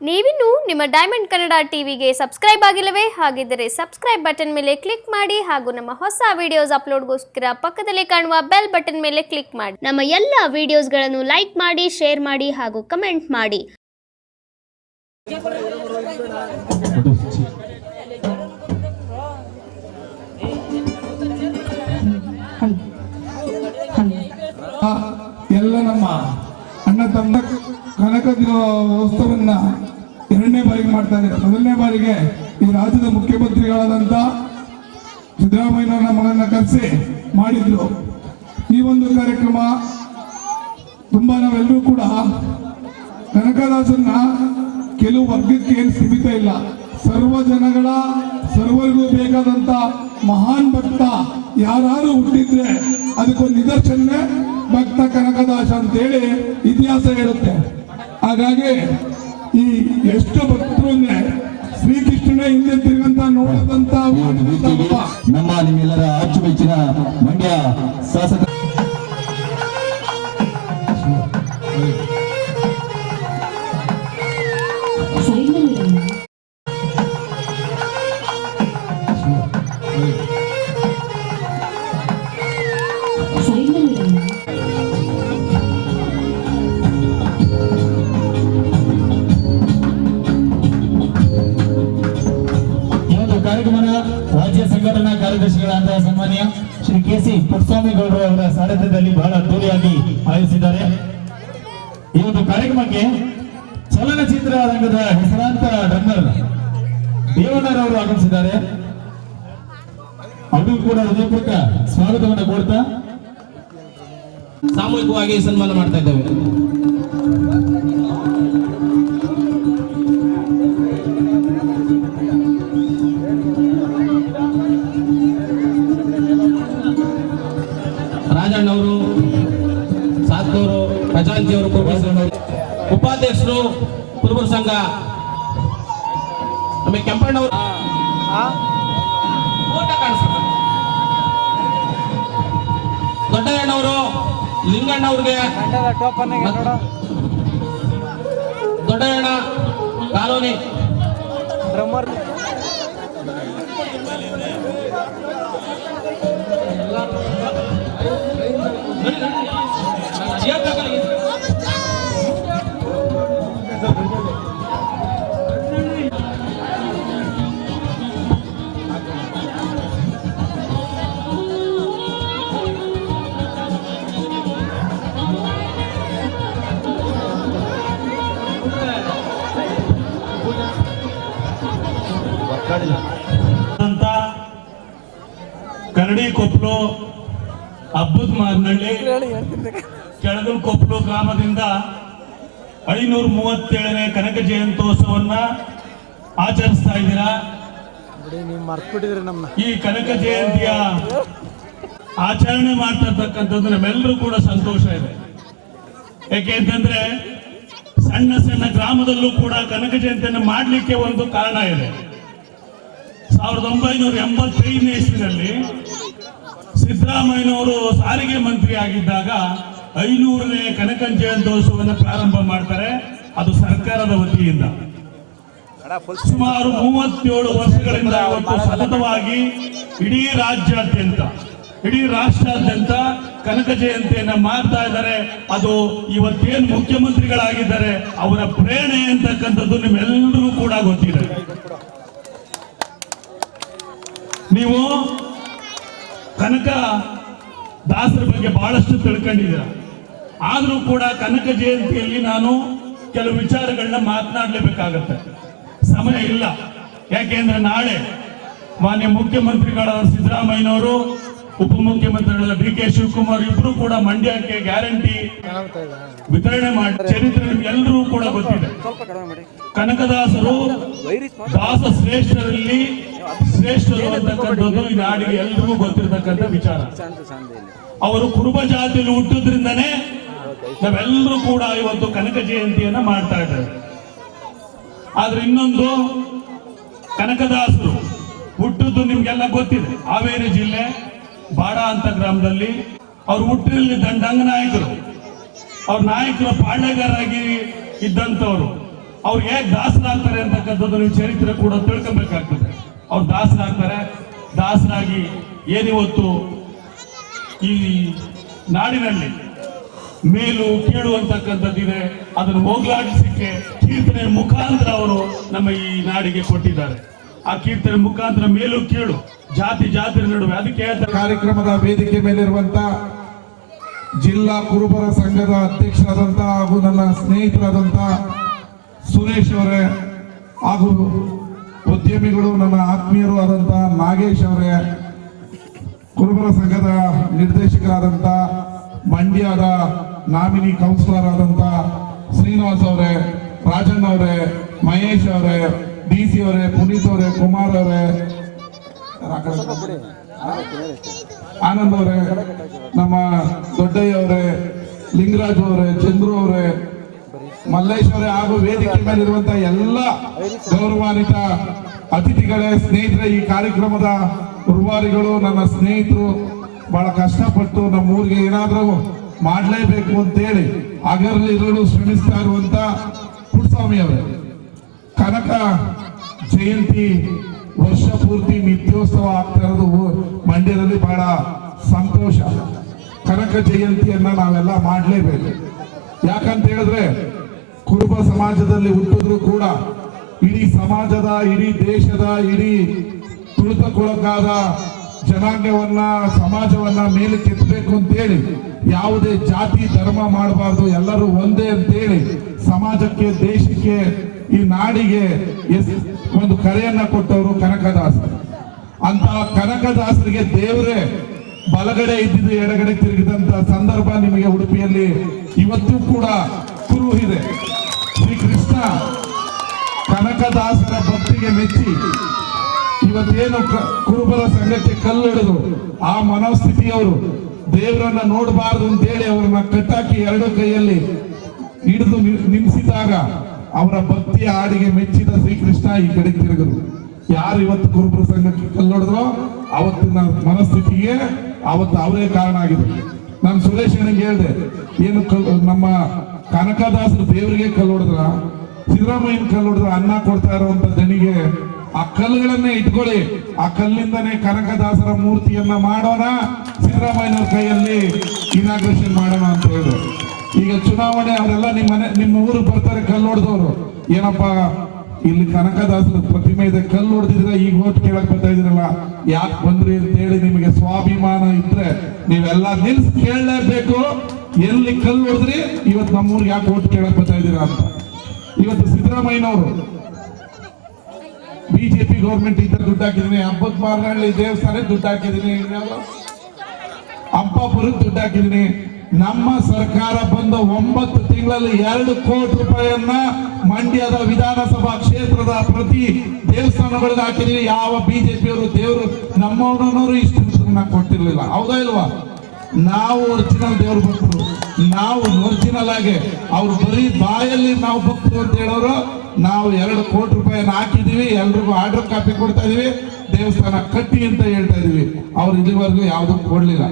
ನೀವಿನ್ನು ನಿಮ್ಮ ಡೈಮಂಡ್ ಕನ್ನಡ ಟಿವಿಗೆ ಸಬ್ಸ್ಕ್ರೈಬ್ ಆಗಿಲ್ಲವೇ? ಹಾಗಿದ್ದರೆ ಸಬ್ಸ್ಕ್ರೈಬ್ ಬಟನ್ ಮೇಲೆ ಕ್ಲಿಕ್ ಮಾಡಿ ಹಾಗೂ ನಮ್ಮ ಹೊಸ ವಿಡಿಯೋಸ್ ಅಪ್ಲೋಡ್ಗೋಸ್ಕರ ಪಕ್ಕದಲ್ಲಿ ಕಾಣುವ ಬೆಲ್ ಬಟನ್ ಮೇಲೆ ಕ್ಲಿಕ್ ಮಾಡಿ. ನಮ್ಮ ಎಲ್ಲ ವಿಡಿಯೋಸ್ಗಳನ್ನು ಲೈಕ್ ಮಾಡಿ, ಶೇರ್ ಮಾಡಿ ಹಾಗೂ ಕಮೆಂಟ್ ಮಾಡಿ. ಎಲ್ಲ ನಮ್ಮ ಅಣ್ಣ ತಮ್ಮ ಕನಕ ದಿನೋತ್ಸವನ್ನ ಎರಡನೇ ಬಾರಿಗೆ ಮಾಡ್ತಾ ಇದ್ದಾರೆ. ಮೊದಲನೇ ಬಾರಿಗೆ ಈ ರಾಜ್ಯದ ಮುಖ್ಯಮಂತ್ರಿಗಳಾದಂತ ಸಿದ್ದರಾಮಯ್ಯನವರ ಮಗನ್ನ ಕರೆಸಿ ಮಾಡಿದ್ರು. ಈ ಒಂದು ಕಾರ್ಯಕ್ರಮ ತುಂಬಾ ನಾವೆಲ್ಲರೂ ಕೂಡ ಕನಕದಾಸನ್ನ ಕೆಲವು ವರ್ಗಕ್ಕೆ ಏನು ಸೀಮಿತ ಇಲ್ಲ, ಸರ್ವ ಜನಗಳ ಸರ್ವರಿಗೂ ಬೇಕಾದಂತ ಮಹಾನ್ ಭಕ್ತ ಯಾರು ಹುಟ್ಟಿದ್ರೆ ಅದಕ್ಕೊಂದು ನಿದರ್ಶನ ಭಕ್ತ ಕನಕದಾಸ ಅಂತೇಳಿ ಇತಿಹಾಸ ಹೇಳುತ್ತೆ. ಹಾಗಾಗಿ ಈ ಎಷ್ಟು ಭಕ್ತರು ಅಂದ್ರೆ ಶ್ರೀಕೃಷ್ಣನ ಹಿಂದೆ ತಿರುಗಂತ ನೋಡದಂತ ನಮ್ಮ ನಿಮ್ಮೆಲ್ಲರ ಅಚ್ಚುಮೆಚ್ಚಿನ ಮಂಡ್ಯ ಶಾಸಕ ಕಾರ್ಯಕ್ರಮದ ರಾಜ್ಯ ಸಂಘಟನಾ ಕಾರ್ಯದರ್ಶಿಗಳಾದ ಸನ್ಮಾನ್ಯ ಶ್ರೀ ಕೆ.ಸಿ. ಪುಟ್ಟಸ್ವಾಮಿ ಗೌಡರು ಅವರ ಸಾರಥ್ಯದಲ್ಲಿ ಬಹಳ ಅದ್ದೂರಿಯಾಗಿ ಆಯೋಜಿಸಿದ್ದಾರೆ. ಈ ಒಂದು ಕಾರ್ಯಕ್ರಮಕ್ಕೆ ಚಲನಚಿತ್ರ ರಂಗದ ಹೆಸರಾಂತ ಡ್ರಮ್ಮರ್ ದೇವಣ್ಣರವರು ಆಗಮಿಸಿದ್ದಾರೆ. ಅವರು ಕೂಡ ಹೃದಯಪೂರ್ವಕ ಸ್ವಾಗತವನ್ನು ಕೋರ್ತಾ ಸಾಮೂಹಿಕವಾಗಿ ಸನ್ಮಾನ ಮಾಡ್ತಾ ಇದ್ದೇವೆ. ರಾಜಣ್ಣವರು, ಸಾತ್ನವರು, ಖಜಾಂಚಿಯವರು, ಉಪಾಧ್ಯಕ್ಷರು, ಕುರುಬರ ಸಂಘ, ಆಮೇಲೆ ಕೆಂಪಣ್ಣವರು, ದೊಡ್ಡಣ್ಣವರು, ಲಿಂಗಣ್ಣವ್ರಿಗೆ, ದೊಡ್ಡಣ್ಣ ಕಾಲೋನಿ ಕರಡಿ ಕೊಪ್ಪಲು ಹಬ್ಬದ ಮಾರ್ನಳ್ಳಿ ಕೆಳಗಲ್ ಕೊಪ್ಪಲು ಗ್ರಾಮದಿಂದ 537ನೇ ಕನಕ ಜಯಂತ್ಯೋತ್ಸವನ್ನ ಆಚರಿಸ್ತಾ ಇದ್ದೀರಾ. ಈ ಕನಕ ಜಯಂತಿಯ ಆಚರಣೆ ಮಾಡ್ತಿರ್ತಕ್ಕಂಥದ್ದು ನಮ್ಮೆಲ್ಲರೂ ಕೂಡ ಸಂತೋಷ ಇದೆ. ಯಾಕೆಂತಂದ್ರೆ ಸಣ್ಣ ಸಣ್ಣ ಗ್ರಾಮದಲ್ಲೂ ಕೂಡ ಕನಕ ಜಯಂತಿಯನ್ನು ಮಾಡಲಿಕ್ಕೆ ಒಂದು ಕಾರಣ ಇದೆ. 1985ನೇ ಇಸ್ವಿನಲ್ಲಿ ಸಿದ್ದರಾಮಯ್ಯನವರು ಸಾರಿಗೆ ಮಂತ್ರಿ ಆಗಿದ್ದಾಗ 500ನೇ ಕನಕ ಜಯಂತ್ಯೋತ್ಸವವನ್ನು ಪ್ರಾರಂಭ ಮಾಡ್ತಾರೆ. ಅದು ಸರ್ಕಾರದ ವತಿಯಿಂದ ಸುಮಾರು 37 ವರ್ಷಗಳಿಂದ ಇವತ್ತು ಸತತವಾಗಿ ಇಡೀ ರಾಜ್ಯಾದ್ಯಂತ, ಇಡೀ ರಾಷ್ಟ್ರಾದ್ಯಂತ ಕನಕ ಜಯಂತಿಯನ್ನ ಮಾಡ್ತಾ ಇದ್ದಾರೆ. ಅದು ಇವತ್ತೇನು ಮುಖ್ಯಮಂತ್ರಿಗಳಾಗಿದ್ದಾರೆ ಅವರ ಪ್ರೇರಣೆ ಅಂತಕ್ಕಂಥದ್ದು ನಿಮ್ಮೆಲ್ಲರಿಗೂ ಕೂಡ ಗೊತ್ತಿದೆ. ನೀವು ಕನಕ ದಾಸರ ಬಗ್ಗೆ ಬಹಳಷ್ಟು ತಿಳ್ಕೊಂಡಿದ್ದೀರ. ಆದರೂ ಕೂಡ ಕನಕ ಜಯಂತಿಯಲ್ಲಿ ನಾನು ಕೆಲವು ವಿಚಾರಗಳನ್ನ ಮಾತನಾಡಲೇಬೇಕಾಗತ್ತೆ. ಸಮಯ ಇಲ್ಲ. ಯಾಕೆಂದ್ರೆ ನಾಳೆ ಮಾನ್ಯ ಮುಖ್ಯಮಂತ್ರಿಗಳಾದ ಸಿದ್ದರಾಮಯ್ಯನವರು, ಉಪಮುಖ್ಯಮಂತ್ರಿಗಳಾದ ಡಿ.ಕೆ. ಶಿವಕುಮಾರ್ ಇಬ್ರು ಕೂಡ ಮಂಡ್ಯಕ್ಕೆ ಗ್ಯಾರಂಟಿ ವಿತರಣೆ ಮಾಡಿ ಚರಿತ್ರೆ ಎಲ್ಲರೂ ಕೂಡ ಗೊತ್ತಿದೆ. ಕನಕದಾಸರು ದಾಸ ಶ್ರೇಷ್ಠರಲ್ಲಿ ಶ್ರೇಷ್ಠರು ಅಂತಕ್ಕಂಥದ್ದು ಈ ನಾಡಿಗೆ ಎಲ್ರಿಗೂ ಗೊತ್ತಿರತಕ್ಕಂಥ ವಿಚಾರ. ಅವರು ಕುರುಬ ಜಾತಿಯಲ್ಲಿ ಹುಟ್ಟಿದ್ರಿಂದನೇ ನಾವೆಲ್ಲರೂ ಕೂಡ ಇವತ್ತು ಕನಕ ಜಯಂತಿಯನ್ನ ಮಾಡ್ತಾ ಇದ್ದಾರೆ. ಆದ್ರೆ ಇನ್ನೊಂದು, ಕನಕದಾಸರು ಹುಟ್ಟಿದ್ದು ನಿಮ್ಗೆಲ್ಲ ಗೊತ್ತಿದೆ. ಹಾವೇರಿ ಜಿಲ್ಲೆ ಬಾಡ ಅಂತ ಗ್ರಾಮದಲ್ಲಿ ಅವ್ರು ಹುಟ್ಟಿರಲ್ಲಿ ದಂಡಂಗ ನಾಯಕರು. ಅವ್ರ ನಾಯಕರು ಪಾಳ್ಯಗಾರರಾಗಿ ಇದ್ದಂಥವ್ರು. ಅವ್ರು ಹೇಗೆ ದಾಸರಾಗ್ತಾರೆ ಅಂತಕ್ಕಂಥದ್ದು ನೀವು ಚರಿತ್ರೆ ಕೂಡ ತಿಳ್ಕೊಬೇಕಾಗ್ತದೆ. ಅವ್ರು ದಾಸರಾಗ್ತಾರೆ, ದಾಸರಾಗಿ ಏನಿವತ್ತು ಈ ನಾಡಿನಲ್ಲಿ ಮೇಲು ಕೀಳು ಅಂತಕ್ಕಂಥದ್ದಿದೆ, ಅದನ್ನು ಹೋಗ್ಲಾಡಿಸಲಿಕ್ಕೆ ಕೀರ್ತನೆ ಮುಖಾಂತರ ಅವರು ನಮ್ಮ ಈ ನಾಡಿಗೆ ಕೊಟ್ಟಿದ್ದಾರೆ. ಆ ಕೀರ್ತನೆ ಮುಖಾಂತರ ಮೇಲು ಕೀಳು, ಜಾತಿ ಜಾತಿಯ ನಡುವೆ, ಅದಕ್ಕೆ ಹೇಳ್ತಾರೆ. ಕಾರ್ಯಕ್ರಮದ ವೇದಿಕೆ ಮೇಲಿರುವಂತ ಜಿಲ್ಲಾ ಕುರುಬರ ಸಂಘದ ಅಧ್ಯಕ್ಷರಾದಂತ ಹಾಗೂ ನನ್ನ ಸ್ನೇಹಿತರಾದಂತ ಸುರೇಶ್ ಅವರೇ, ಹಾಗೂ ಉದ್ಯಮಿಗಳು ನನ್ನ ಆತ್ಮೀಯರು ಆದಂತ ನಾಗೇಶ್ ಅವರೇ, ಕುರುಬರ ಸಂಘದ ನಿರ್ದೇಶಕರಾದಂತ ಮಂಡ್ಯದ ನಾಮಿನಿ ಕೌನ್ಸಿಲರ್ ಆದಂತ ಶ್ರೀನಿವಾಸ್ ಅವರೇ, ರಾಜಣ್ಣ ಅವರೇ, ಮಹೇಶ್ ಅವರೇ, DC ಅವರೇ, ಪುನೀತ್ ಅವರೇ, ಕುಮಾರ್ ಅವರೇ, ಆನಂದ್ ಅವರೇ, ನಮ್ಮ ದೊಡ್ಡಯ್ಯ ಅವರೇ, ಲಿಂಗರಾಜ್ ಅವರೇ, ಚಂದ್ರು ಅವರೇ, ಮಲ್ಲೇಶ್ ಅವರೇ, ಹಾಗೂ ವೇದಿಕೆ ಮೇಲಿರುವಂತಹ ಎಲ್ಲ ಗೌರವಾನ್ವಿತ ಅತಿಥಿಗಳೇ, ಸ್ನೇಹಿತರೆ, ಈ ಕಾರ್ಯಕ್ರಮದ ರೂವಾರಿಗಳು, ನನ್ನ ಸ್ನೇಹಿತರು, ಬಹಳ ಕಷ್ಟಪಟ್ಟು ನಮ್ಮ ಊರಿಗೆ ಏನಾದರೂ ಮಾಡಲೇಬೇಕು ಅಂತೇಳಿ ಹಗಲಿರುಳು ಶ್ರಮಿಸ್ತಾ ಇರುವಂತ ಪುಟ್ಟಸ್ವಾಮಿ ಅವರೇ, ಕನಕ ಜಯಂತಿ ವರ್ಷ ಪೂರ್ತಿ ನಿತ್ಯೋತ್ಸವ ಆಗ್ತಾ ಇರೋದು ಮಂಡ್ಯದಲ್ಲಿ ಬಹಳ ಸಂತೋಷ. ಕನಕ ಜಯಂತಿಯನ್ನ ನಾವೆಲ್ಲ ಮಾಡಲೇಬೇಕು. ಯಾಕಂತ ಹೇಳಿದ್ರೆ ಕುರುಬ ಸಮಾಜದಲ್ಲಿ ಹುಟ್ಟಿದ್ರು ಕೂಡ ಇಡೀ ಸಮಾಜದ, ಇಡೀ ದೇಶದ, ಇಡೀ ತುಳಿತಕ್ಕೊಳಗಾದ ಜನಾಂಗವನ್ನ, ಸಮಾಜವನ್ನ ಮೇಲೆ ಕೆತ್ತಬೇಕು ಅಂತೇಳಿ ಯಾವುದೇ ಜಾತಿ ಧರ್ಮ ಮಾಡಬಾರ್ದು, ಎಲ್ಲರೂ ಒಂದೇ ಅಂತೇಳಿ ಸಮಾಜಕ್ಕೆ, ದೇಶಕ್ಕೆ, ಈ ನಾಡಿಗೆ ಒಂದು ಕರೆಯನ್ನ ಕೊಟ್ಟವರು ಕನಕದಾಸರು. ಅಂತ ಕನಕದಾಸರಿಗೆ ದೇವರೇ ಬಲಗಡೆ ಇದ್ದಿದ್ದು ಎಡಗಡೆ ತಿರುಗಿದಂತ ಸಂದರ್ಭ ನಿಮಗೆ ಉಡುಪಿಯಲ್ಲಿ ಇವತ್ತು ಕೂಡ ಕುರು ಇದೆ. ಶ್ರೀಕೃಷ್ಣ ಕನಕದಾಸರ ಭಕ್ತಿಗೆ ಮೆಚ್ಚಿ ಇವತ್ತೇನು ಕುರುಬರ ಸಂಘಕ್ಕೆ ಕಲ್ಲೊಡೆದು ಆ ಮನೋಸ್ಥಿತಿಯವರು ದೇವರನ್ನ ನೋಡಬಾರದು ಅಂತೇಳಿ ಅವರನ್ನ ಕಟ್ಟಾಕಿ ಎರಡು ಕೈಯಲ್ಲಿ ಹಿಡಿದು ನಿಲ್ಲಿಸಿದಾಗ ಅವರ ಭಕ್ತಿಯ ಹಾಡಿಗೆ ಮೆಚ್ಚಿದ ಶ್ರೀಕೃಷ್ಣ ಈ ಕಡೆ ತಿರುಗರು. ಯಾರು ಇವತ್ತು ಕುರುಬರ ಸಂಘಕ್ಕೆ ಕಲ್ಲೊಡೆದ್ರೋ ಅವತ್ತಿನ ಮನಸ್ಥಿತಿಗೆ ಅವತ್ತು ಅವರೇ ಕಾರಣ ಆಗಿದ್ರು. ನಾನು ಸುರೇಶ್ ಅಣ್ಣಗೆ ಹೇಳಿದೆ, ಏನು ನಮ್ಮ ಕನಕದಾಸರು ದೇವರಿಗೆ ಕಲ್ಲೊಡೆದ್ರ, ಸಿದ್ದರಾಮಯ್ಯನ ಕಲ್ಲೊಡೆದ್ರ, ಅನ್ನ ಕೊಡ್ತಾ ಇರುವಂತ ದನಿಗೆ ಆ ಕಲ್ಲುಗಳನ್ನೇ ಇಟ್ಕೊಳ್ಳಿ, ಆ ಕಲ್ಲಿಂದನೇ ಕನಕದಾಸರ ಮೂರ್ತಿಯನ್ನ ಮಾಡೋಣ, ಸಿದ್ದರಾಮಯ್ಯನವ್ರ ಕೈಯಲ್ಲಿ ಇನಾಗ್ರೇಷನ್ ಮಾಡೋಣ ಅಂತ ಹೇಳಿದ್ರು. ಈಗ ಚುನಾವಣೆ ಅವರೆಲ್ಲ ನಿಮ್ಮ ಊರಿಗೆ ಬರ್ತಾರೆ ಕಲ್ಲು ಹೊಡೆದವರು, ಏನಪ್ಪ ಇಲ್ಲಿ ಕನಕದಾಸರ ಪ್ರತಿಮೆ ಇದೆ, ಕಲ್ಲು ಹೊಡೆದಿದ್ರೆ ಈಗ ಓಟ್ ಕೇಳಕ್ ಬರ್ತಾ ಇದ್ರಲ್ಲ, ಯಾಕೆ ಬಂದ್ರಿ ಅಂತ ಹೇಳಿ ನಿಮಗೆ ಸ್ವಾಭಿಮಾನ ಇದ್ರೆ ನೀವೆಲ್ಲ ನಿಲ್ಸ್ ಕೇಳಲೇಬೇಕು. ಎಲ್ಲಿ ಕಲ್ಲು ಹೊಡೆದ್ರಿ, ಇವತ್ತು ನಮ್ಮೂರಿಗೆ ಯಾಕೆ ಓಟ್ ಕೇಳಕ್ ಬರ್ತಾ ಇದ್ದೀರಾ ಅಂತ. ಇವತ್ತು ಸಿದ್ದರಾಮಯ್ಯನವರು ಬಿಜೆಪಿ ಗೌರ್ಮೆಂಟ್ ಇದ್ದ ದುಡ್ಡು ಹಾಕಿದೀನಿ, ಹಬ್ಬದ ಮಾರ್ನಹಳ್ಳಿ ದೇವಸ್ಥಾನಕ್ಕೆ ದುಡ್ಡು ಹಾಕಿದೀನಿ, ಹಂಪಾಪುರಕ್ಕೆ ದುಡ್ಡು ಹಾಕಿದೀನಿ. ನಮ್ಮ ಸರ್ಕಾರ ಬಂದ 9 ತಿಂಗಳಲ್ಲಿ 2 ಕೋಟಿ ರೂಪಾಯಿಯನ್ನ ಮಂಡ್ಯದ ವಿಧಾನಸಭಾ ಕ್ಷೇತ್ರದ ಪ್ರತಿ ದೇವಸ್ಥಾನಗಳಿಗೆ ಹಾಕಿದೀವಿ. ಯಾವ ಬಿಜೆಪಿಯವರು ದೇವರು ನಮ್ಮವನವರು ಇಷ್ಟು ಕೊಟ್ಟಿರ್ಲಿಲ್ಲ. ಹೌದಾ ಇಲ್ವಾ? ನಾವು ಒರಿಜಿನಲ್ ದೇವ್ರ ಭಕ್ತರು, ನಾವು ಒರಿಜಿನಲ್ ಆಗಿ ಅವ್ರು ಬರೀ ಬಾಯಲ್ಲಿ ನಾವು ಭಕ್ತರು ಅಂತ ಹೇಳೋರು. ನಾವು 2 ಕೋಟಿ ರೂಪಾಯಿನ ಹಾಕಿದೀವಿ, ಎಲ್ರಿಗೂ ಆರ್ಡರ್ ಕಾಪಿ ಕೊಡ್ತಾ ಇದೀವಿ, ದೇವಸ್ಥಾನ ಕಟ್ಟಿ ಅಂತ ಹೇಳ್ತಾ ಇದೀವಿ. ಅವ್ರು ಇಲ್ಲಿವರೆಗೂ ಯಾವ್ದು ಕೊಡ್ಲಿಲ್ಲ.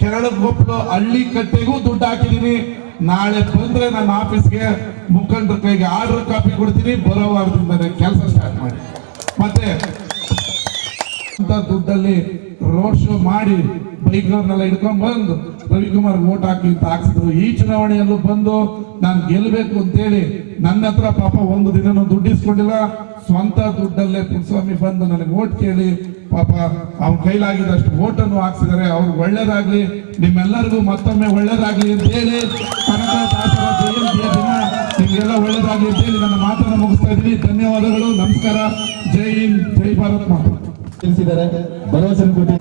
ಕೆರಳಗೊಪ್ಪಲು ಹಳ್ಳಿ ಕಟ್ಟೆಗೂ ದುಡ್ಡು ಹಾಕಿದೀನಿ. ನಾಳೆ ಬಂದ್ರೆ ನನ್ನ ಆಫೀಸ್ಗೆ ಮುಖಂಡರ ಕೈಗೆ ಆರ್ಡರ್ ಕಾಪಿ ಕೊಡ್ತೀನಿ, ಬರೋ ವಾರದಿಂದಲೇ ಕೆಲಸ ಸ್ಟಾರ್ಟ್ ಮಾಡಿ. ಮತ್ತೆ ದುಡ್ಡಲ್ಲಿ ರೋಡ್ ಶೋ ಮಾಡಿ ಬೈಕ್ಗಳನ್ನೆಲ್ಲ ಹಿಡ್ಕೊಂಡ್ ಬಂದು ರವಿಕುಮಾರ್ ವೋಟ್ ಹಾಕಿ ಅಂತ ಹಾಕ್ಸಿದ್ರು. ಈ ಚುನಾವಣೆಯಲ್ಲೂ ಬಂದು ನಾನು ಗೆಲ್ಲಬೇಕು ಅಂತೇಳಿ ನನ್ನ ಹತ್ರ ಪಾಪ ಒಂದು ದಿನನೂ ದುಡ್ಡು ಇಸ್ಕೊಂಡಿಲ್ಲ, ಸ್ವಂತ ದುಡ್ಡಲ್ಲೇ ಪುಟ್ಟಸ್ವಾಮಿ ಬಂದು ನನಗೆ ವೋಟ್ ಕೇಳಿ ಪಾಪ ಅವ್ನ ಕೈಲಾಗಿದ್ದಷ್ಟು ವೋಟನ್ನು ಹಾಕ್ಸಿದ್ದಾರೆ. ಅವ್ರಿಗೆ ಒಳ್ಳೇದಾಗ್ಲಿ, ನಿಮ್ಮೆಲ್ಲರಿಗೂ ಮತ್ತೊಮ್ಮೆ ಒಳ್ಳೇದಾಗ್ಲಿ ಅಂತ ಹೇಳಿ ಕನಕದಾಸರ ಜಯಂತಿಯ ದಿನ ನಿಮ್ಗೆಲ್ಲ ಒಳ್ಳೇದಾಗ್ಲಿ ಅಂತ ಹೇಳಿ ನನ್ನ ಮಾತನ್ನು ಮುಗಿಸ್ತಾ ಇದ್ದೀನಿ. ಧನ್ಯವಾದಗಳು, ನಮಸ್ಕಾರ, ಜೈ ಹಿಂದ್, ಜೈ ಭಾರತ್ ಮಾತಾ. ತಿಳಿಸಿದ್ದಾರೆ, ಭರವಸೆ ಕೊಟ್ಟಿ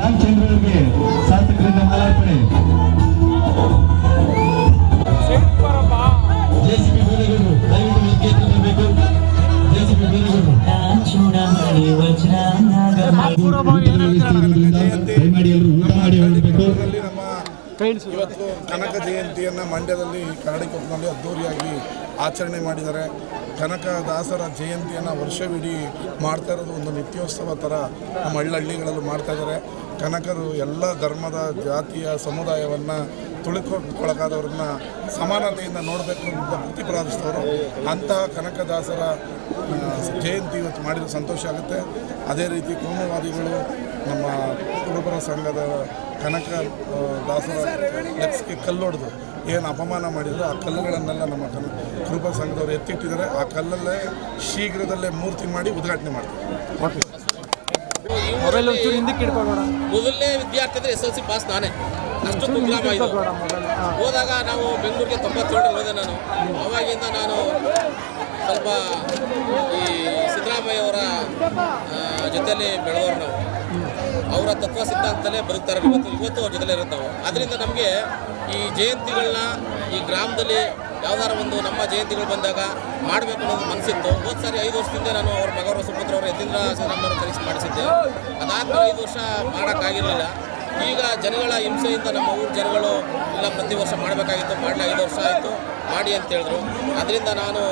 ರಾಮಚಂದ್ರ ಅವರಿಗೆ ಶಾಸಕರಿಂದ ಮಾಲಾರ್ಪಣೆ. ಜೆಸಿಬಿ ಬೇರೆಗೌಡರು ದಯವಿಟ್ಟು ವೇದಿಕೆಗೆ ಬರಬೇಕು. ಜೆಸಿಬಿ ಬೇರೆಗೌಡರು ದಯಮಾಡಿ ಎಲ್ಲರೂ ಊಟ ಮಾಡಿ ಹೊರಡಬೇಕು. ಇವತ್ತು ಕನಕ ಜಯಂತಿಯನ್ನು ಮಂಡ್ಯದಲ್ಲಿ ಕರಡಿಕೊಪ್ಪನಲ್ಲಿ ಅದ್ದೂರಿಯಾಗಿ ಆಚರಣೆ ಮಾಡಿದ್ದಾರೆ. ಕನಕದಾಸರ ಜಯಂತಿಯನ್ನು ವರ್ಷವಿಡೀ ಮಾಡ್ತಾ ಇರೋದು ಒಂದು ನಿತ್ಯೋತ್ಸವ ಥರ ನಮ್ಮ ಹಳ್ಳಿಗಳಲ್ಲೂ ಮಾಡ್ತಾ ಇದ್ದಾರೆ. ಕನಕರು ಎಲ್ಲ ಧರ್ಮದ ಜಾತಿಯ ಸಮುದಾಯವನ್ನು ತುಳಿಕೊಳಗಾದವ್ರನ್ನ ಸಮಾನತೆಯಿಂದ ನೋಡಬೇಕು ಅಂತ ಪ್ರತಿಪಾದಿಸಿದವರು. ಅಂತಹ ಕನಕದಾಸರ ಜಯಂತಿ ಇವತ್ತು ಮಾಡಿದರೆ ಸಂತೋಷ ಆಗುತ್ತೆ. ಅದೇ ರೀತಿ ಕೋಮುವಾದಿಗಳು ನಮ್ಮ ಕುರುಬರ ಸಂಘದ ಕನಕ ದಾಸರ ಲೆಕ್ಸ್ಗೆ ಕಲ್ಲೊಡೆದು ಏನು ಅಪಮಾನ ಮಾಡಿದ್ರು ಆ ಕಲ್ಲುಗಳನ್ನೆಲ್ಲ ನಮ್ಮ ಕುರುಬರ ಸಂಘದವರು ಎತ್ತಿಟ್ಟಿದ್ದಾರೆ. ಆ ಕಲ್ಲಲ್ಲೇ ಶೀಘ್ರದಲ್ಲೇ ಮೂರ್ತಿ ಮಾಡಿ ಉದ್ಘಾಟನೆ ಮಾಡ್ತಾರೆ. ಮೊದಲನೇ ವಿದ್ಯಾರ್ಥಿ ಅಂದರೆ SLC ಪಾಸ್ ನಾನೇ. ಅಷ್ಟು ಕುಗ್ರಾಮ ಇದು. ಹೋದಾಗ ನಾವು ಬೆಂಗಳೂರಿಗೆ 97 ಹೋದೆ ನಾನು. ಅವಾಗಿಂದ ನಾನು ಸ್ವಲ್ಪ ಈ ಸಿದ್ದರಾಮಯ್ಯ ಅವರ ಜೊತೆಯಲ್ಲಿ ಬೆಳೆದವರು ನಾವು. ಅವರ ತತ್ವ ಸಿದ್ಧಾಂತದಲ್ಲೇ ಬದುಕ್ತಾರೆ. ಇವತ್ತು ಅವ್ರ ಜೊತೆಲೇ ಇರೋದು ನಾವು. ಅದರಿಂದ ನಮಗೆ ಈ ಜಯಂತಿಗಳನ್ನ ಈ ಗ್ರಾಮದಲ್ಲಿ ಯಾವ್ದಾರ ಒಂದು ನಮ್ಮ ಜಯಂತಿಗಳು ಬಂದಾಗ ಮಾಡಬೇಕು ಅನ್ನೋದು ಮನಸ್ಸಿತ್ತು. ಹೋದ ಸಾರಿ 5 ವರ್ಷದಿಂದ ನಾನು ಅವ್ರ ಮಗವರು ಸುಪುತ್ರ ಅವರು ಯತೀಂದ್ರ ಸಿದ್ದರಾಮಯ್ಯವರು ಕರೆಸಿ ಮಾಡಿಸಿದ್ದೆ. ಅದಾದಮೇಲೆ 5 ವರ್ಷ ಮಾಡೋಕ್ಕಾಗಿರಲಿಲ್ಲ. ಈಗ ಜನಗಳ ಹಿಂಸೆಯಿಂದ ನಮ್ಮ ಊರ ಜನಗಳು ಇಲ್ಲ ಪ್ರತಿ ವರ್ಷ ಮಾಡಬೇಕಾಗಿತ್ತು, ಮಾಡಲಿ 5 ವರ್ಷ ಆಯಿತು ಮಾಡಿ ಅಂತ ಹೇಳಿದ್ರು. ಅದರಿಂದ ನಾನು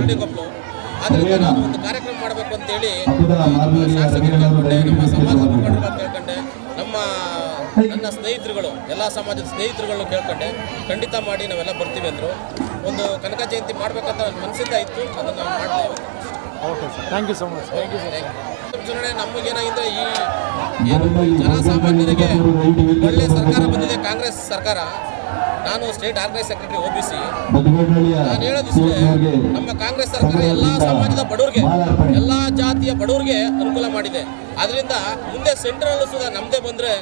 ಕರಡಿಕೊಪ್ಪಲು ಅದರಿಂದ ನಾನು ಒಂದು ಕಾರ್ಯಕ್ರಮ ಮಾಡಬೇಕು ಅಂತೇಳಿ ಶಾಸಕರು ಕೇಳ್ಕೊಂಡೆ, ನಮ್ಮ ಸಮಾಜದ ಮುಖಂಡರು ಕೇಳ್ಕೊಂಡೆ, ನನ್ನ ಸ್ನೇಹಿತರುಗಳು ಎಲ್ಲ ಸಮಾಜದ ಸ್ನೇಹಿತರುಗಳನ್ನು ಕೇಳ್ಕೊಂಡೆ. ಖಂಡಿತ ಮಾಡಿ ನಾವೆಲ್ಲ ಬರ್ತೀವಿ ಅಂದರು. ಒಂದು ಕನಕ ಜಯಂತಿ ಮಾಡಬೇಕಂತ ನನ್ನ ಮನಸ್ಸಿಂದ ಇತ್ತು, ಅದನ್ನು ನಾವು ಮಾಡ್ತೇವೆ. Okay sir, thank you so much. Thank you sir. ಚುನಾವಣೆ ನಮಗೇನಾಗಿದೆ, ಈ ಏನು ಜನಸಾಮಾನ್ಯರಿಗೆ ಒಳ್ಳೆ ಸರ್ಕಾರ ಬಂದಿದೆ, ಕಾಂಗ್ರೆಸ್ ಸರ್ಕಾರ. ನಾನು ಸ್ಟೇಟ್ ಆರ್ಗನೈಸ್ ಸೆಕ್ರೆಟರಿ OBC. ನಾನು ಹೇಳೋದಿಷ್ಟೇ, ನಮ್ಮ ಕಾಂಗ್ರೆಸ್ ಸರ್ಕಾರ ಎಲ್ಲ ಸಮಾಜದ ಬಡವರಿಗೆ, ಎಲ್ಲ ಜಾತಿಯ ಬಡವರಿಗೆ ಅನುಕೂಲ ಮಾಡಿದೆ. ಅದರಿಂದ ಮುಂದೆ ಸೆಂಟ್ರಲ್ಲೂ ಸುಧಾ ನಮ್ಮದೇ ಬಂದರೆ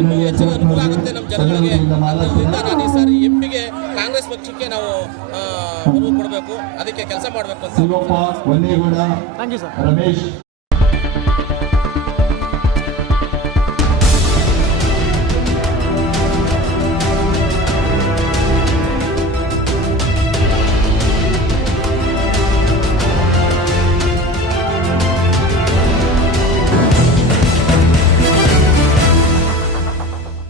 ಇನ್ನೂ ಹೆಚ್ಚಿನ ಅನುಕೂಲ ಆಗುತ್ತೆ ನಮ್ಮ ಜನಗಳಿಗೆ. ಅದರಿಂದ ನಾನು ಈ ಸಾರಿ MP ಗೆ ಕಾಂಗ್ರೆಸ್ ಪಕ್ಷಕ್ಕೆ ನಾವು ಒಲವು ಕೊಡಬೇಕು, ಅದಕ್ಕೆ ಕೆಲಸ ಮಾಡಬೇಕು ಅಂತ. Thank you sir.